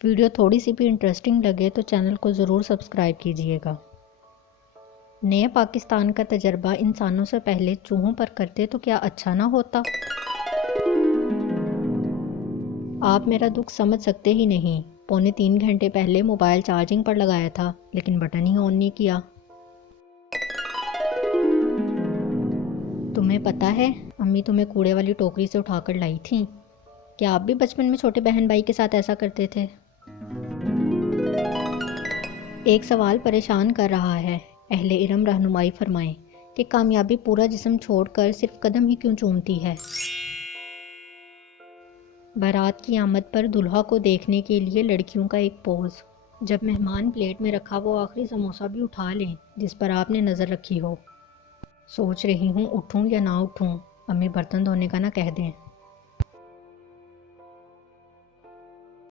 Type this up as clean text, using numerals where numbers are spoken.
Video थोड़ी सी भी interesting लगे तो चैनल को ज़रूर सब्सक्राइब कीजिएगा। नए पाकिस्तान का तजर्बा इंसानों से पहले चूहों पर करते तो क्या अच्छा ना होता। आप मेरा दुख समझ सकते ही नहीं। 2.25 घंटे पहले मोबाइल चार्जिंग पर लगाया था, लेकिन बटन ही ऑन नहीं किया। तुम्हें पता है, अम्मी तुम्हें कूड़े वाली टोकरी से उठाकर लाई थी। क्या आप भी बचपन में छोटे बहन भाई के साथ ऐसा करते थे? एक सवाल परेशान कर रहा है। अहले इल्म रहनुमाई फरमाएं कि कामयाबी पूरा जिस्म छोड़कर सिर्फ कदम ही क्यों चूमती है। बारात की आमद पर दूल्हा को देखने के लिए लड़कियों का एक पोज। जब मेहमान प्लेट में रखा वो आखिरी समोसा भी उठा लें जिस पर आपने नज़र रखी हो। सोच रही हूँ उठूँ या ना उठूँ, अम्मी बर्तन धोने का ना कह दें।